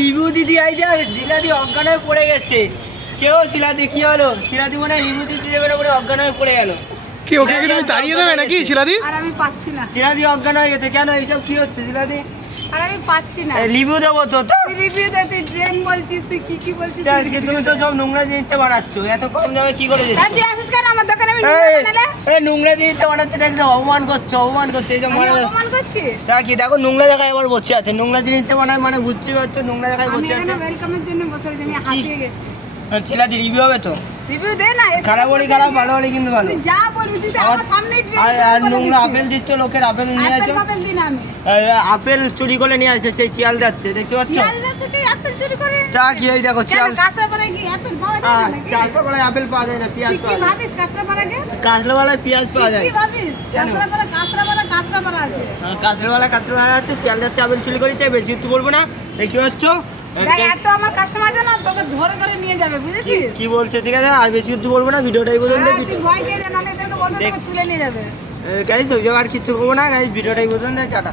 Review দিদি আইছে আর শিলাদি অজ্ঞান হয়ে পড়ে গেছে। কেউ শিলাদি কি হলো? শিলাদি মনে হয় রিভিউ দিতে যাবে না বলে অজ্ঞান হয়ে পড়ে গেল। কি ওকে কি তুমি তাড়িয়ে দেবে নাকি শিলাদি? আর আমি পাচ্ছি না। শিলাদি অজ্ঞান হয়ে গেছে কেন? এইসব কি হচ্ছে শিলাদি? আর আমি পাচ্ছি না। রিভিউ দেবো তো তুই রিভিউ দে, তুই ট্রেন বলছিস, তুই কি বলছিস? তুমি তো সব নোংরা জিনিসটা বানাচ্ছ, এত কম দামে কি করে দিচ্ছ? তুই আসিস কেন আমার দোকানে? আমি নোংরা নোংরা জিনিসটা বানাচ্ছে দেখছো, অপমান করছো এই যে মানে অপমান করছি? তা কি দেখো নোংরা জায়গায় আবার বসে আছে, নোংরা জিনিসটা বানায় মানে বুঝতে পারছো নোংরা জায়গায় আমি বসে আছে। এখানে ওয়েলকামের জন্য বসে আছি, আমি হাসিয়ে গেছি। শিলাদি রিভিউ হবে তো? রিভিউ দে না। খারাপ বলি খারাপ, ভালো বলি কিন্তু ভালো। তুই যা বলবি, তুই তো আমার সামনেই ট্রেন আর নোংরা আপেল দিচ্ছ, লোকের আপেল নিয়ে আসছো। আপেল দিন আমি আপেল চুরি করে নিয়ে আসছে সেই শিয়াল যাচ্ছে, দেখতে পাচ্ছ? শিয়ালদা থেকে আপেল চুরি করে তা কি এই দেখো শিয়াল। কাঁচরাপাড়ায় কি আপেল পাওয়া যায় না নাকি? কাঁচরাপাড়ায় আপেল পাওয়া যায় না, পেঁয়াজ তুই কি পাওয়া যায়। ভাবিস কাঁচরাপাড়ায়? কাঁচরাপাড়ায় পেঁয়াজ পাওয়া যায়। কি ভাবিস? কেন? কাঁচরাপাড়া আছে। কাঁচরাপাড়া আছে, শিয়াল যাচ্ছে আপেল চুরি করেছে, বেশি একটু বলবো না, দেখতে পাচ্ছ? দেখ এত আমার কাস্টমার আছে না, তোকে ধরে ধরে নিয়ে যাবে, বুঝেছিস? কি বলছে ঠিক আছে, আর বেশি একটু বলবো না, ভিডিওটাই পর্যন্ত। হ্যাঁ, তুই ভয় খেয়ে জানালে এদেরকে বলবে, তোকে তুলে নিয়ে যাবে। গাইজ আর কিছু করবো না গাইজ, ভিডিওটাই পর্যন্ত, টাটা।